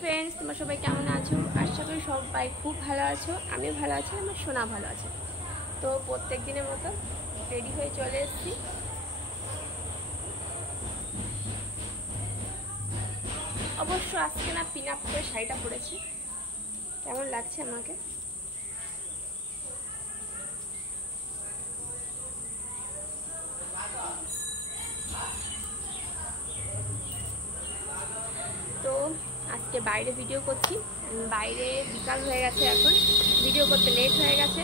Friends তোমরা সবাই কেমন আছো? আশা করি সবাই খুব ভালো আছো। আমিও ভালো আছি, আমার সোনা ভালো আছে। তো প্রত্যেক দিনের মতো রেডি হয়ে চলে এসেছি। অবশ্য আজকে না পিন আপ করে শাড়িটা পরেছি, কেমন লাগছে আমাকে? তো আজকে বাইরে ভিডিও করছি, বাইরে বিকাল হয়ে গেছে, এখন ভিডিও করতে লেট হয়ে গেছে।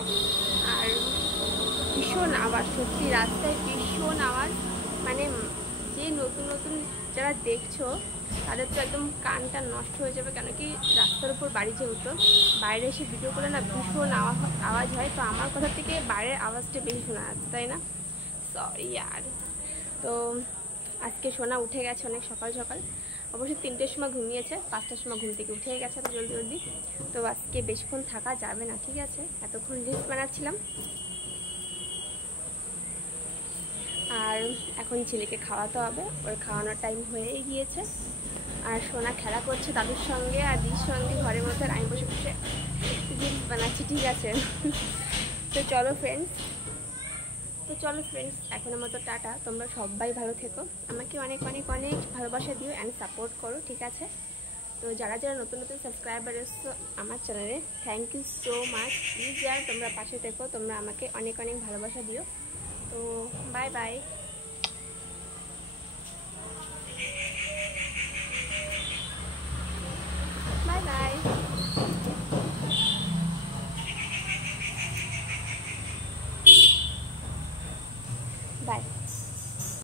আর ভীষণ আওয়াজ, সত্যি রাস্তায় ভীষণ আওয়াজ। মানে যে নতুন নতুন যারা দেখছো তাদের তো একদম কানটা নষ্ট হয়ে যাবে, কেন কি রাস্তার উপর বাড়ি যেহেতু বাইরে এসে ভিডিও করে না ভীষণ আওয়াজ হয়। তো আমার কথা থেকে বাইরের আওয়াজটা বেশি শোনা যাচ্ছে, তাই না? সরি আর। তো আজকে সোনা উঠে গেছে অনেক সকাল সকাল, অবশ্যই 3টের সময় ঘুমিয়েছে, 5টার সময় ঘুম থেকে উঠে গেছে তো জলদি জলদি। তো আজকে বেশিক্ষণ থাকা যাবে না, ঠিক আছে? এতক্ষণ রিলস বানাচ্ছিলাম, আর এখন ছেলেকে খাওয়াতে হবে, ওর খাওয়ানোর টাইম হয়েই গিয়েছে। আর সোনা খেলা করছে দাদুর সঙ্গে আর দিদির সঙ্গে ঘরের মধ্যে, আমি বসে বসে রিলস বানাচ্ছি, ঠিক আছে? তো চলো ফ্রেন্ডস, এখনের মতো টাটা। তোমরা সবাই ভালো থেকো, আমাকে অনেক অনেক অনেক ভালোবাসা দিও অ্যান্ড সাপোর্ট করো, ঠিক আছে? তো যারা যারা নতুন নতুন সাবস্ক্রাইবার এসছো আমার চ্যানেলে, thank you so much. Please যারা তোমরা পাশে থেকো, তোমরা আমাকে অনেক অনেক ভালোবাসা দিও। তো বাই বাই।